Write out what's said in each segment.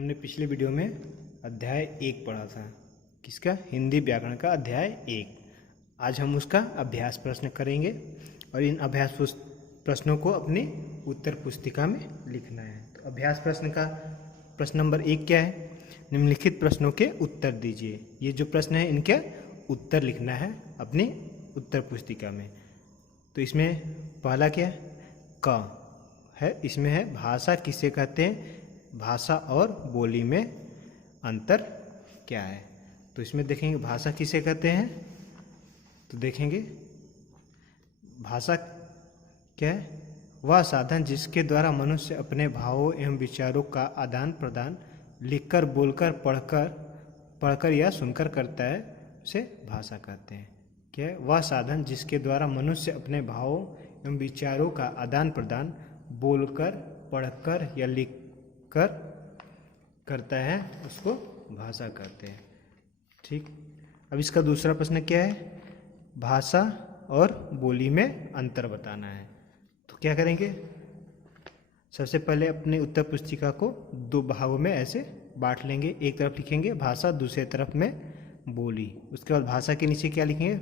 हमने पिछले वीडियो में अध्याय 1 पढ़ा था। किसका? हिंदी व्याकरण का अध्याय 1। आज हम उसका अभ्यास प्रश्न करेंगे और इन अभ्यास प्रश्नों को अपनी उत्तर पुस्तिका में लिखना है। तो अभ्यास प्रश्न का प्रश्न नंबर 1 क्या है? निम्नलिखित प्रश्नों के उत्तर दीजिए। ये जो प्रश्न है इनके उत्तर लिखना है अपनी उत्तर पुस्तिका में। तो इसमें पहला क्या है? क है। इसमें है भाषा किसे कहते हैं, भाषा और बोली में अंतर क्या है। तो इसमें देखेंगे भाषा किसे कहते हैं, तो देखेंगे भाषा क्या है? वह साधन जिसके द्वारा मनुष्य अपने भावों एवं विचारों का आदान प्रदान लिखकर, बोलकर, पढ़कर या सुनकर करता है, उसे भाषा कहते हैं। क्या है? वह साधन जिसके द्वारा मनुष्य अपने भावों एवं विचारों का आदान प्रदान बोलकर, पढ़कर या लिखकर करता है, उसको भाषा कहते हैं। ठीक। अब इसका दूसरा प्रश्न क्या है? भाषा और बोली में अंतर बताना है। तो क्या करेंगे? सबसे पहले अपने उत्तर पुस्तिका को 2 भागों में ऐसे बांट लेंगे। एक तरफ लिखेंगे भाषा, दूसरे तरफ में बोली। उसके बाद भाषा के नीचे क्या लिखेंगे?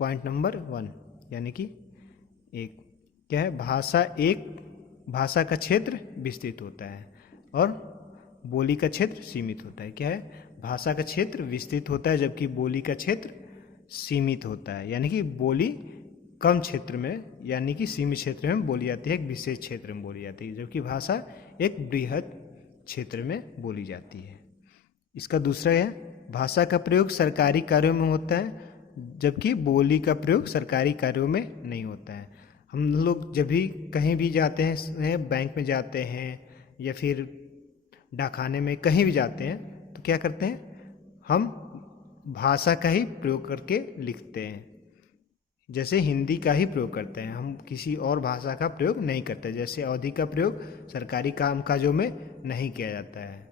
पॉइंट नंबर 1 यानी कि 1 क्या है? भाषा का क्षेत्र विस्तृत होता है और बोली का क्षेत्र सीमित होता है। क्या है? भाषा का क्षेत्र विस्तृत होता है जबकि बोली का क्षेत्र सीमित होता है। यानी कि बोली कम क्षेत्र में यानी कि सीमित क्षेत्र में बोली जाती है, एक विशेष क्षेत्र में बोली जाती है, जबकि भाषा एक बृहद क्षेत्र में बोली जाती है। इसका दूसरा है भाषा का प्रयोग सरकारी कार्यों में होता है जबकि बोली का प्रयोग सरकारी कार्यों में नहीं होता है। हम लोग जब भी कहीं भी जाते हैं, बैंक में जाते हैं या फिर डाकखाने में कहीं भी जाते हैं, तो क्या करते हैं? हम भाषा का ही प्रयोग करके लिखते हैं। जैसे हिंदी का ही प्रयोग करते हैं, हम किसी और भाषा का प्रयोग नहीं करते। जैसे अवधि का प्रयोग सरकारी काम काजों में नहीं किया जाता है,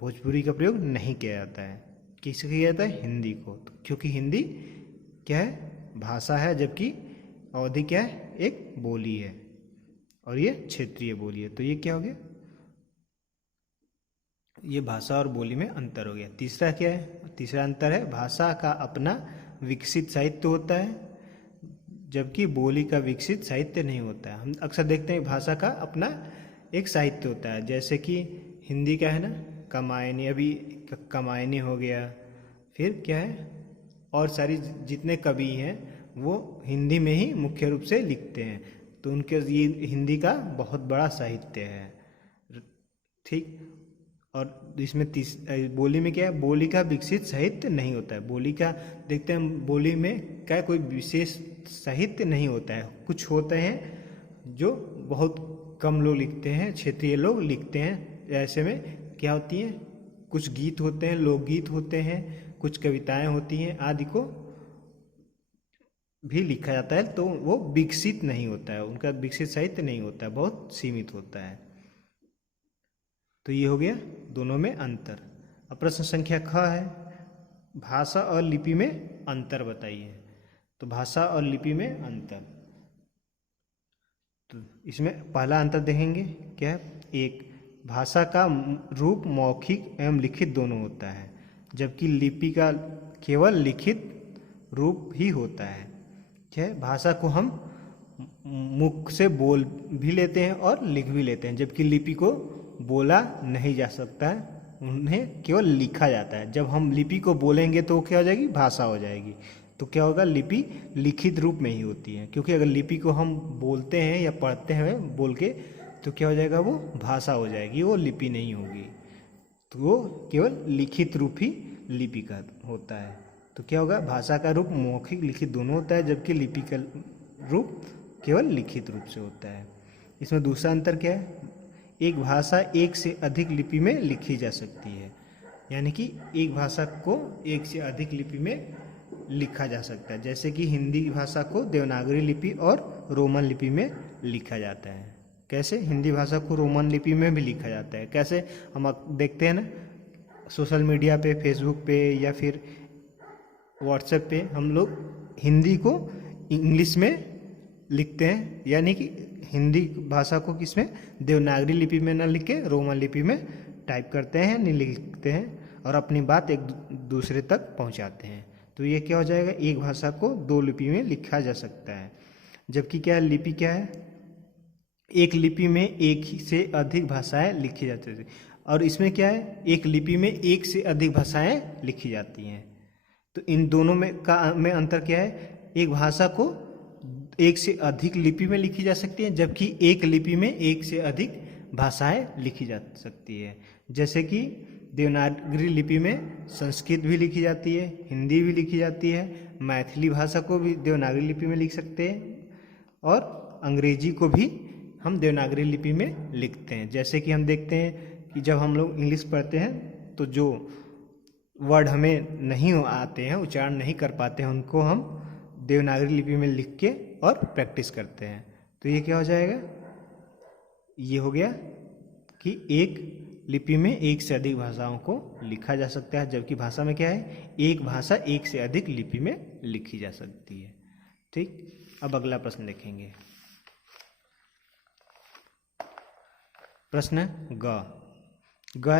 भोजपुरी का प्रयोग नहीं किया जाता है। किससे किया जाता है? हिंदी को। क्योंकि हिंदी क्या है? भाषा है, जबकि अवधि क्या है? एक बोली है और ये क्षेत्रीय बोली है। तो ये क्या हो गया? ये भाषा और बोली में अंतर हो गया। तीसरा क्या है? तीसरा अंतर है भाषा का अपना विकसित साहित्य होता है जबकि बोली का विकसित साहित्य नहीं होता है। हम अक्सर देखते हैं भाषा का अपना एक साहित्य होता है। जैसे कि हिंदी का है ना, कमायनी, अभी कमायनी हो गया, फिर क्या है, और सारी जितने कवि हैं वो हिंदी में ही मुख्य रूप से लिखते हैं। तो उनके ये हिंदी का बहुत बड़ा साहित्य है। ठीक। और इसमें बोली में क्या है? बोली का विकसित साहित्य नहीं होता है। बोली का देखते हैं, बोली में क्या कोई विशेष साहित्य नहीं होता है। कुछ होते हैं जो बहुत कम लोग लिखते हैं, क्षेत्रीय लोग लिखते हैं। ऐसे में क्या होती हैं? कुछ गीत होते हैं, लोकगीत होते हैं, कुछ कविताएं होती हैं आदि को भी लिखा जाता है। तो वो विकसित नहीं होता है, उनका विकसित साहित्य नहीं होता है, बहुत सीमित होता है। तो ये हो गया दोनों में अंतर। अब प्रश्न संख्या ख है, भाषा और लिपि में अंतर बताइए। तो भाषा और लिपि में अंतर, तो इसमें पहला अंतर देखेंगे क्या है? 1 भाषा का रूप मौखिक एवं लिखित दोनों होता है जबकि लिपि का केवल लिखित रूप ही होता है। क्या है? भाषा को हम मुख से बोल भी लेते हैं और लिख भी लेते हैं, जबकि लिपि को बोला नहीं जा सकता है, उन्हें केवल लिखा जाता है। जब हम लिपि को बोलेंगे तो क्या हो जाएगी? भाषा हो जाएगी। तो क्या होगा? लिपि लिखित रूप में ही होती है, क्योंकि अगर लिपि को हम बोलते हैं या पढ़ते हैं बोल के, तो क्या हो जाएगा? वो भाषा हो जाएगी, वो लिपि नहीं होगी। तो वो केवल लिखित रूप ही लिपि का होता है। तो क्या होगा? भाषा का रूप मौखिक लिखित दोनों होता है जबकि लिपि का रूप केवल लिखित रूप से होता है। इसमें दूसरा अंतर क्या है? एक भाषा एक से अधिक लिपि में लिखी जा सकती है, यानी कि एक भाषा को एक से अधिक लिपि में लिखा जा सकता है। जैसे कि हिंदी भाषा को देवनागरी लिपि और रोमन लिपि में लिखा जाता है। कैसे? हिंदी भाषा को रोमन लिपि में भी लिखा जाता है। कैसे? हम देखते हैं ना, सोशल मीडिया पे, फेसबुक पे या फिर व्हाट्सएप पे हम लोग हिंदी को इंग्लिश में लिखते हैं, यानी कि हिंदी भाषा को किसमें, देवनागरी लिपि में न लिख के रोमन लिपि में टाइप करते हैं, नहीं लिखते हैं और अपनी बात एक दूसरे तक पहुंचाते हैं। तो ये क्या हो जाएगा, एक भाषा को दो लिपि में लिखा जा सकता है। जबकि क्या है, लिपि क्या है, एक लिपि में एक से अधिक भाषाएं लिखी जाती है, और इसमें क्या है, एक लिपि में एक से अधिक भाषाएं लिखी जाती हैं। तो इन दोनों में अंतर क्या है, एक भाषा को एक से अधिक लिपि में लिखी जा सकती है, जबकि एक लिपि में एक से अधिक भाषाएं लिखी जा सकती है। जैसे कि देवनागरी लिपि में संस्कृत भी लिखी जाती है, हिंदी भी लिखी जाती है, मैथिली भाषा को भी देवनागरी लिपि में लिख सकते हैं, और अंग्रेजी को भी हम देवनागरी लिपि में लिखते हैं। जैसे कि हम देखते हैं कि जब हम लोग इंग्लिश पढ़ते हैं तो जो वर्ड हमें नहीं आते हैं, उच्चारण नहीं कर पाते हैं, उनको हम देवनागरी लिपि में लिख के और प्रैक्टिस करते हैं। तो ये क्या हो जाएगा, ये हो गया कि एक लिपि में एक से अधिक भाषाओं को लिखा जा सकता है, जबकि भाषा में क्या है, एक भाषा एक से अधिक लिपि में लिखी जा सकती है। ठीक, अब अगला प्रश्न देखेंगे। प्रश्न ग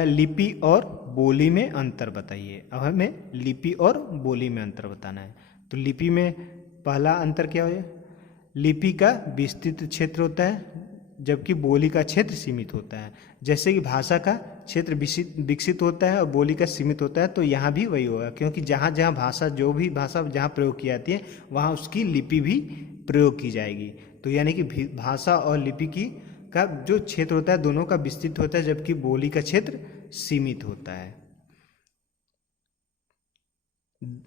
लिपि और बोली में अंतर बताइए। अब हमें लिपि और बोली में अंतर बताना है। तो लिपि में पहला अंतर क्या है, लिपि का विस्तृत क्षेत्र होता है, जबकि बोली का क्षेत्र सीमित होता है। जैसे कि भाषा का क्षेत्र विकसित होता है और बोली का सीमित होता है, तो यहाँ भी वही होगा, क्योंकि जहाँ जहाँ भाषा, जो भी भाषा जहाँ प्रयोग की जाती है, वहाँ उसकी लिपि भी प्रयोग की जाएगी। तो यानी कि भाषा और लिपि की का जो क्षेत्र होता है, दोनों का विस्तृत होता है, जबकि बोली का क्षेत्र सीमित होता है।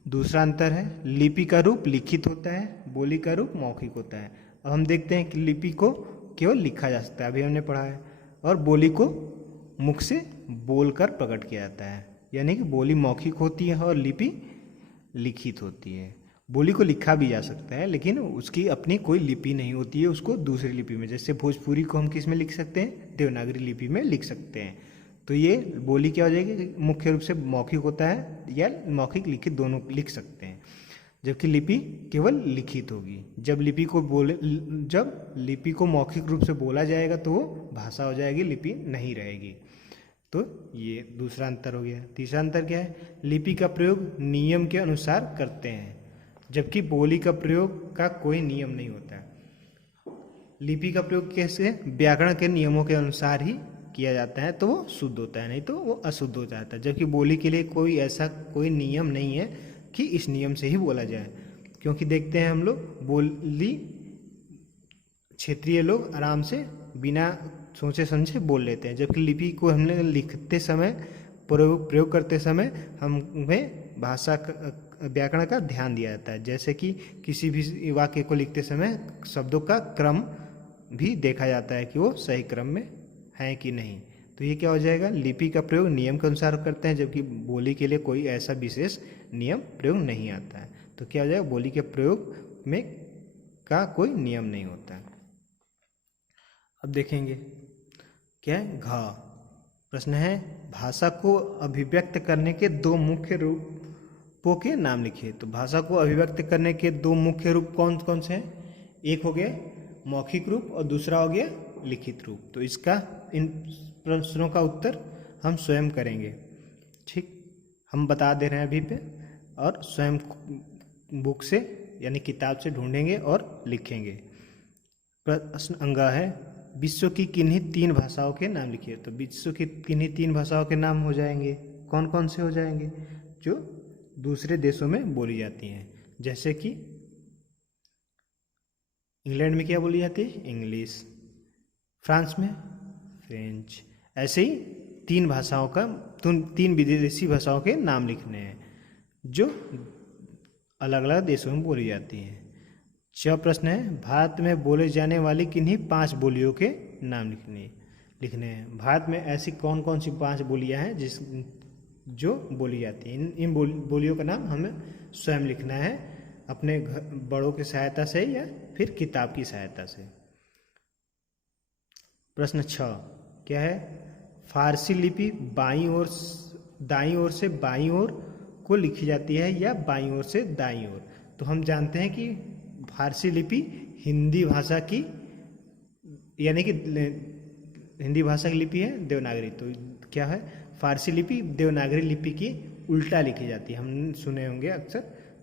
दूसरा अंतर है, लिपि का रूप लिखित होता है, बोली का रूप मौखिक होता है। अब हम देखते हैं कि लिपि को केवल लिखा जा सकता है, अभी हमने पढ़ा है, और बोली को मुख से बोलकर प्रकट किया जाता है। यानी कि बोली मौखिक होती है और लिपि लिखित होती है। बोली को लिखा भी जा सकता है, लेकिन उसकी अपनी कोई लिपि नहीं होती है, उसको दूसरी लिपि में, जैसे भोजपुरी को हम किस में लिख सकते हैं, देवनागरी लिपि में लिख सकते हैं। तो ये बोली क्या हो जाएगी, मुख्य रूप से मौखिक होता है, या मौखिक लिखित दोनों लिख सकते हैं, जबकि लिपि केवल लिखित होगी। जब लिपि को मौखिक रूप से बोला जाएगा तो वो भाषा हो जाएगी, लिपि नहीं रहेगी। तो ये दूसरा अंतर हो गया। तीसरा अंतर क्या है, लिपि का प्रयोग नियम के अनुसार करते हैं, जबकि बोली का प्रयोग का कोई नियम नहीं होता है। लिपि का प्रयोग कैसे, व्याकरण के नियमों के अनुसार ही किया जाता है, तो वो शुद्ध होता है, नहीं तो वो अशुद्ध हो जाता है। जबकि बोली के लिए कोई ऐसा कोई नियम नहीं है कि इस नियम से ही बोला जाए, क्योंकि देखते हैं हम लोग बोली क्षेत्रीय लोग आराम से बिना सोचे समझे बोल लेते हैं, जबकि लिपि को हमने लिखते समय, प्रयोग करते समय हमें भाषा व्याकरण का ध्यान दिया जाता है। जैसे कि किसी भी वाक्य को लिखते समय शब्दों का क्रम भी देखा जाता है कि वो सही क्रम में है कि नहीं। तो ये क्या हो जाएगा, लिपि का प्रयोग नियम के अनुसार करते हैं, जबकि बोली के लिए कोई ऐसा विशेष नियम प्रयोग नहीं आता है। तो क्या हो जाएगा, बोली के प्रयोग में का कोई नियम नहीं होता है। अब देखेंगे क्या है, घ प्रश्न है, भाषा को अभिव्यक्त करने के दो मुख्य रूपों के नाम लिखिए। तो भाषा को अभिव्यक्त करने के दो मुख्य रूप कौन कौन से हैं, एक हो गया मौखिक रूप और दूसरा हो गया लिखित रूप। तो इसका, इन प्रश्नों का उत्तर हम स्वयं करेंगे। ठीक, हम बता दे रहे हैं अभी पे, और स्वयं बुक से यानी किताब से ढूंढेंगे और लिखेंगे। प्रश्न अंगा है, विश्व की किन्हीं तीन भाषाओं के नाम लिखिए। तो विश्व की किन्हीं तीन भाषाओं के नाम हो जाएंगे, कौन कौन से हो जाएंगे, जो दूसरे देशों में बोली जाती हैं। जैसे कि इंग्लैंड में क्या बोली जाती है, इंग्लिश, फ्रांस में फ्रेंच। ऐसे ही तीन भाषाओं का, तीन विदेशी भाषाओं के नाम लिखने हैं जो अलग अलग देशों में बोली जाती हैं। 6 प्रश्न है, भारत में बोले जाने वाली किन्हीं 5 बोलियों के नाम लिखने हैं। भारत में ऐसी कौन कौन सी 5 बोलियां हैं जो बोली जाती हैं। इन बोलियों का नाम हमें स्वयं लिखना है, अपने बड़ों की सहायता से या फिर किताब की सहायता से। प्रश्न 6 क्या है, फारसी लिपि दाईं ओर से बाईं ओर को लिखी जाती है या बाईं ओर से दाईं ओर। तो हम जानते हैं कि फारसी लिपि हिंदी भाषा की, यानी कि हिंदी भाषा की लिपि है देवनागरी, तो क्या है, फारसी लिपि देवनागरी लिपि की उल्टा लिखी जाती है, हम सुने होंगे अक्सर।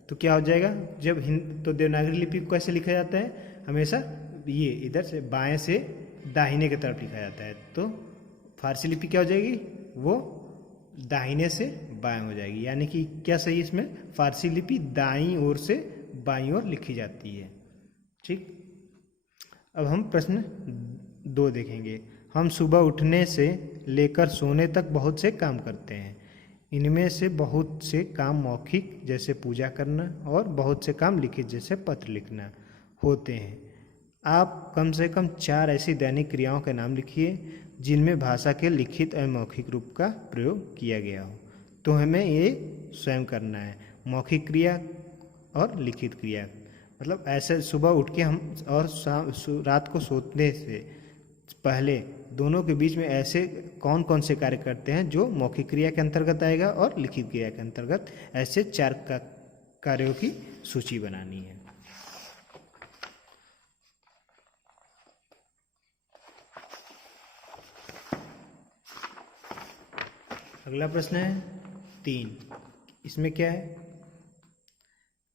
तो क्या हो जाएगा, जब तो देवनागरी लिपि को कैसे लिखा जाता है, हमेशा ये इधर से बाएं से दाहिने की तरफ लिखा जाता है। तो फारसी लिपि क्या हो जाएगी, वो दाहिने से बाएं हो जाएगी, यानी कि क्या सही इसमें, फारसी लिपि दाईं ओर से बाईं ओर लिखी जाती है। ठीक, अब हम प्रश्न 2 देखेंगे। हम सुबह उठने से लेकर सोने तक बहुत से काम करते हैं। इनमें से बहुत से काम मौखिक जैसे पूजा करना और बहुत से काम लिखित जैसे पत्र लिखना होते हैं। आप कम से कम 4 ऐसी दैनिक क्रियाओं के नाम लिखिए जिनमें भाषा के लिखित और मौखिक रूप का प्रयोग किया गया हो। तो हमें ये स्वयं करना है, मौखिक क्रिया और लिखित क्रिया। मतलब ऐसे सुबह उठ के हम और रात को सोने से पहले दोनों के बीच में ऐसे कौन कौन से कार्य करते हैं जो मौखिक क्रिया के अंतर्गत आएगा और लिखित क्रिया के अंतर्गत, ऐसे 4 कार्यों की सूची बनानी है। अगला प्रश्न है 3। इसमें क्या है,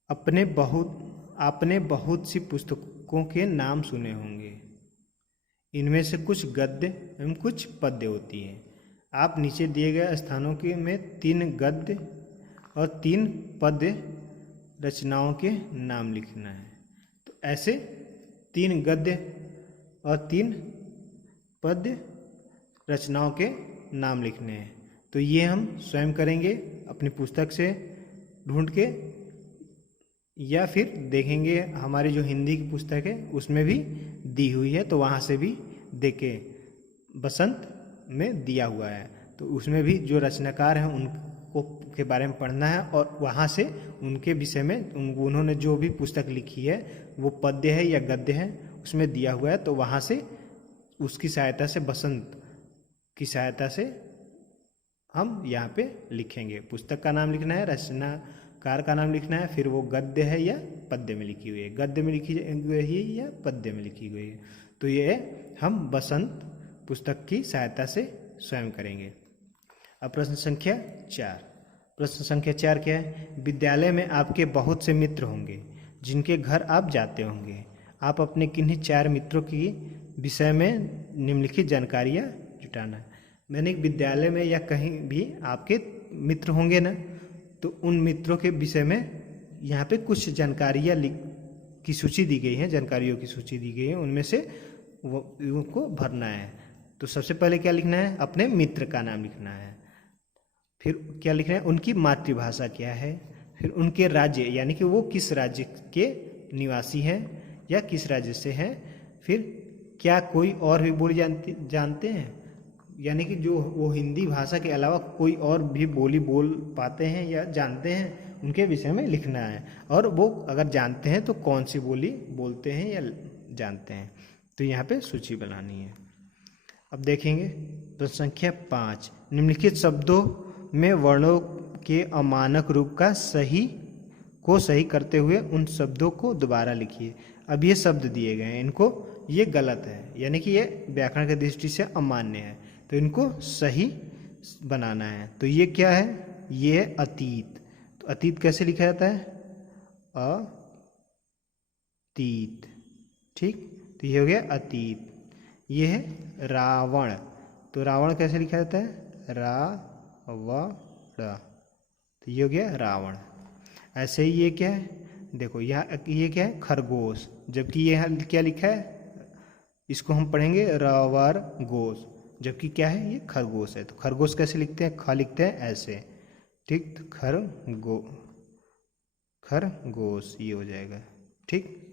आपने बहुत सी पुस्तकों के नाम सुने होंगे। इनमें से कुछ गद्य एवं कुछ पद्य होती है। आप नीचे दिए गए स्थानों के में 3 गद्य और 3 पद्य रचनाओं के नाम लिखना है। तो ऐसे 3 गद्य और 3 पद्य रचनाओं के नाम लिखने हैं। तो ये हम स्वयं करेंगे अपनी पुस्तक से ढूंढ के, या फिर देखेंगे हमारी जो हिंदी की पुस्तक है उसमें भी दी हुई है, तो वहाँ से भी देख के, बसंत में दिया हुआ है तो उसमें भी जो रचनाकार हैं उनको के बारे में पढ़ना है, और वहाँ से उनके विषय में उन्होंने जो भी पुस्तक लिखी है वो पद्य है या गद्य है उसमें दिया हुआ है, तो वहाँ से उसकी सहायता से, बसंत की सहायता से हम यहाँ पे लिखेंगे। पुस्तक का नाम लिखना है, रचनाकार का नाम लिखना है, फिर वो गद्य है या पद्य में लिखी हुई है, गद्य में लिखी हुई है या पद्य में लिखी हुई है। तो ये हम बसंत पुस्तक की सहायता से स्वयं करेंगे। अब प्रश्न संख्या 4। प्रश्न संख्या 4 क्या है, विद्यालय में आपके बहुत से मित्र होंगे जिनके घर आप जाते होंगे। आप अपने किन्हीं 4 मित्रों की विषय में निम्नलिखित जानकारियाँ जुटाना। मैंने विद्यालय में या कहीं भी आपके मित्र होंगे ना, तो उन मित्रों के विषय में यहाँ पे कुछ जानकारियाँ की सूची दी गई है, जानकारियों की सूची दी गई है, उनमें से उनको भरना है। तो सबसे पहले क्या लिखना है, अपने मित्र का नाम लिखना है। फिर क्या लिखना है, उनकी मातृभाषा क्या है, फिर उनके राज्य, यानी कि वो किस राज्य के निवासी हैं या किस राज्य से हैं, फिर क्या कोई और भी बोली जानते हैं, यानी कि जो वो हिंदी भाषा के अलावा कोई और भी बोली बोल पाते हैं या जानते हैं, उनके विषय में लिखना है। और वो अगर जानते हैं तो कौन सी बोली बोलते हैं या जानते हैं, तो यहाँ पे सूची बनानी है। अब देखेंगे प्रश्न संख्या 5। निम्नलिखित शब्दों में वर्णों के अमानक रूप का सही करते हुए उन शब्दों को दोबारा लिखिए। अब ये शब्द दिए गए हैं, इनको ये गलत है, यानी कि ये व्याकरण की दृष्टि से अमान्य है, तो इनको सही बनाना है। तो ये क्या है, ये है अतीत। तो अतीत कैसे लिखा जाता है, अतीत। ठीक, तो ये हो गया अतीत। ये है रावण, तो रावण कैसे लिखा जाता है, रावण। तो ये हो गया रावण। ऐसे ही ये क्या है, देखो यहाँ ये क्या है, खरगोश, जबकि ये यहाँ क्या लिखा है, इसको हम पढ़ेंगे रवर गोश, जबकि क्या है, ये खरगोश है। तो खरगोश कैसे लिखते हैं, ख लिखते हैं ऐसे। ठीक, तो खरगोश ये हो जाएगा। ठीक,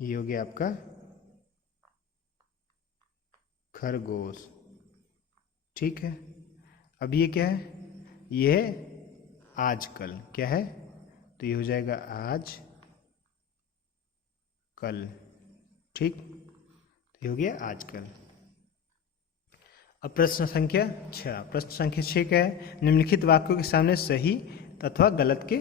ये हो गया आपका खरगोश। ठीक है, अब ये क्या है, ये है आजकल। क्या है, तो ये हो जाएगा आज कल। ठीक, तो ये हो गया आजकल। अब प्रश्न संख्या 6। प्रश्न संख्या 6 क्या है, निम्नलिखित वाक्यों के सामने सही अथवा गलत के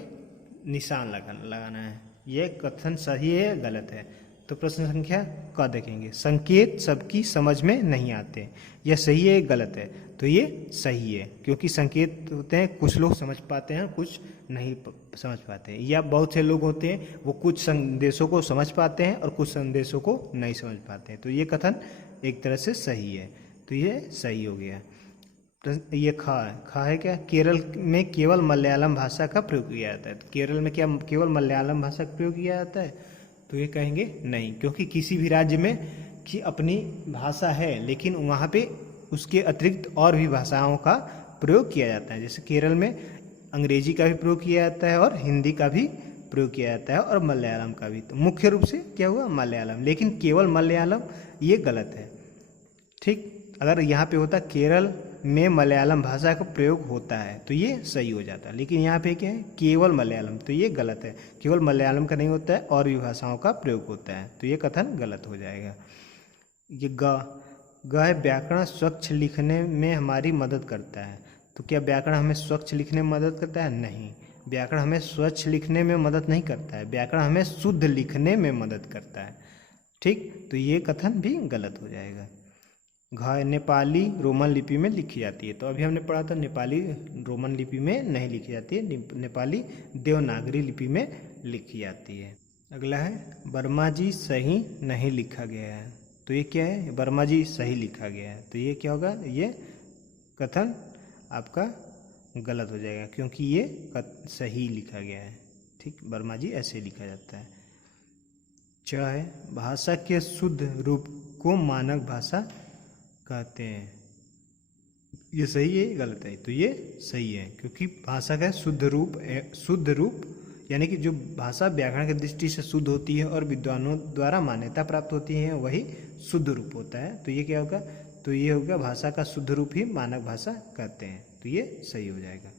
निशान लगाना है। यह कथन सही है या गलत है। तो प्रश्न संख्या क देखेंगे, संकेत सबकी समझ में नहीं आते, यह सही है या गलत है। तो ये सही है, क्योंकि संकेत होते हैं कुछ लोग समझ पाते हैं कुछ नहीं समझ पाते हैं, या बहुत से लोग होते हैं वो कुछ संदेशों को समझ पाते हैं और कुछ संदेशों को नहीं समझ पाते हैं। तो ये कथन एक तरह से सही है, तो ये सही हो गया। ये खा है क्या, केरल में केवल मलयालम भाषा का प्रयोग किया जाता है। तो केरल में क्या केवल मलयालम भाषा का प्रयोग किया जाता है। तो ये कहेंगे नहीं, क्योंकि किसी भी राज्य में की अपनी भाषा है, लेकिन वहाँ पे उसके अतिरिक्त और भी भाषाओं का प्रयोग किया जाता है। जैसे केरल में अंग्रेजी का भी प्रयोग किया जाता है और हिंदी का भी प्रयोग किया जाता है और मलयालम का भी। तो मुख्य रूप से क्या हुआ, मलयालम, लेकिन केवल मलयालम, ये गलत है। ठीक, अगर यहाँ पे होता केरल में मलयालम भाषा का प्रयोग होता है तो ये सही हो जाता है, लेकिन यहाँ पे क्या है, केवल मलयालम, तो ये गलत है। केवल मलयालम का नहीं होता है, और भी भाषाओं का प्रयोग होता है, तो ये कथन गलत हो जाएगा। ये ग है, व्याकरण स्वच्छ लिखने में हमारी मदद करता है। तो क्या व्याकरण हमें स्वच्छ लिखने में मदद करता है? नहीं, व्याकरण हमें स्वच्छ लिखने में मदद नहीं करता है, व्याकरण हमें शुद्ध लिखने में मदद करता है। ठीक, तो ये कथन भी गलत हो जाएगा। घ नेपाली रोमन लिपि में लिखी जाती है। तो अभी हमने पढ़ा था नेपाली रोमन लिपि में नहीं लिखी जाती है, नेपाली देवनागरी लिपि में लिखी जाती है। अगला है, वर्मा जी सही नहीं लिखा गया है। तो ये क्या है, वर्मा जी सही लिखा गया है। तो ये क्या होगा, ये कथन आपका गलत हो जाएगा, क्योंकि ये सही लिखा गया है। ठीक, वर्मा जी ऐसे लिखा जाता है। च है, भाषा के शुद्ध रूप को मानक भाषा कहते हैं। ये सही है गलत है? तो ये सही है, क्योंकि भाषा का शुद्ध रूप यानी कि जो भाषा व्याकरण की दृष्टि से शुद्ध होती है और विद्वानों द्वारा मान्यता प्राप्त होती है, वही शुद्ध रूप होता है। तो ये क्या होगा, तो ये होगा भाषा का शुद्ध रूप ही मानक भाषा कहते हैं। तो ये सही हो जाएगा।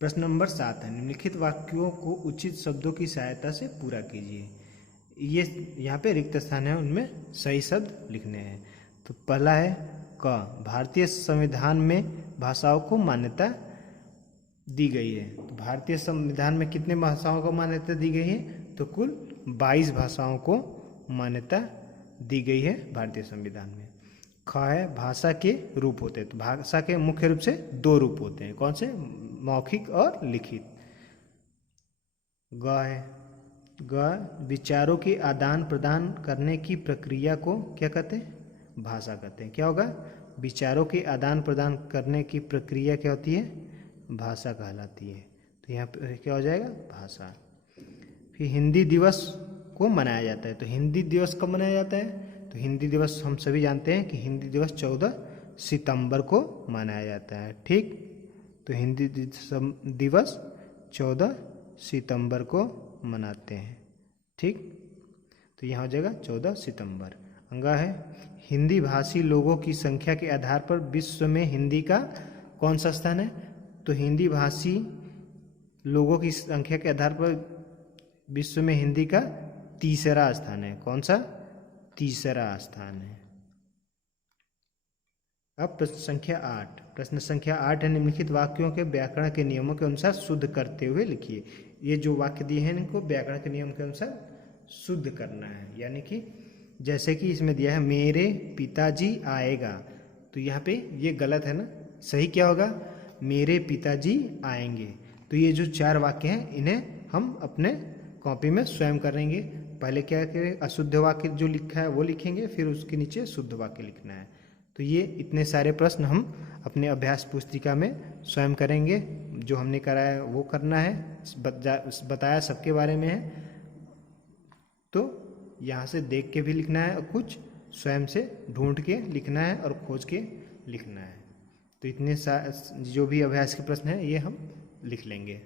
प्रश्न नंबर 7 है, निम्नलिखित वाक्यों को उचित शब्दों की सहायता से पूरा कीजिए। ये यहाँ पे रिक्त स्थान है, उनमें सही शब्द लिखने हैं। तो पहला है क, भारतीय संविधान में भाषाओं को मान्यता दी गई है। तो भारतीय संविधान में कितने भाषाओं को मान्यता दी गई है? तो कुल 22 भाषाओं को मान्यता दी गई है भारतीय संविधान में। ख है, भाषा के रूप होते हैं। तो भाषा के मुख्य रूप से 2 रूप होते हैं। कौन से? मौखिक और लिखित। ग है, ग विचारों के आदान प्रदान करने की प्रक्रिया को क्या कहते हैं? भाषा कहते हैं। क्या होगा? विचारों के आदान प्रदान करने की प्रक्रिया क्या होती है? भाषा कहलाती है। तो यहाँ पे क्या हो जाएगा? भाषा। फिर हिंदी दिवस को मनाया जाता है। तो हिंदी दिवस कब मनाया जाता है? तो हिंदी दिवस हम सभी जानते हैं कि हिंदी दिवस 14 सितंबर को मनाया जाता है। ठीक, तो हिंदी दिवस 14 सितंबर को मनाते हैं। ठीक, तो यहाँ हो जाएगा 14 सितंबर। अंगा है, हिंदी भाषी लोगों की संख्या के आधार पर विश्व में हिंदी का कौन सा स्थान है? तो हिंदी भाषी लोगों की संख्या के आधार पर विश्व में हिंदी का तीसरा स्थान है। कौन सा? तीसरा स्थान है। अब प्रश्न संख्या 8। प्रश्न संख्या 8 है, निम्नलिखित वाक्यों के व्याकरण के नियमों के अनुसार शुद्ध करते हुए लिखिए। ये जो वाक्य दिए हैं इनको व्याकरण के नियम के अनुसार शुद्ध करना है। यानी कि जैसे कि इसमें दिया है मेरे पिताजी आएगा, तो यहाँ पे ये गलत है ना। सही क्या होगा? मेरे पिताजी आएंगे। तो ये जो 4 वाक्य हैं इन्हें हम अपने कॉपी में स्वयं करेंगे। पहले क्या करें, अशुद्ध वाक्य जो लिखा है वो लिखेंगे, फिर उसके नीचे शुद्ध वाक्य लिखना है। तो ये इतने सारे प्रश्न हम अपने अभ्यास पुस्तिका में स्वयं करेंगे। जो हमने कराया वो करना है, बताया सबके बारे में है। तो यहाँ से देख के भी लिखना है और कुछ स्वयं से ढूंढ के लिखना है और खोज के लिखना है। तो इतने जो भी अभ्यास के प्रश्न हैं ये हम लिख लेंगे।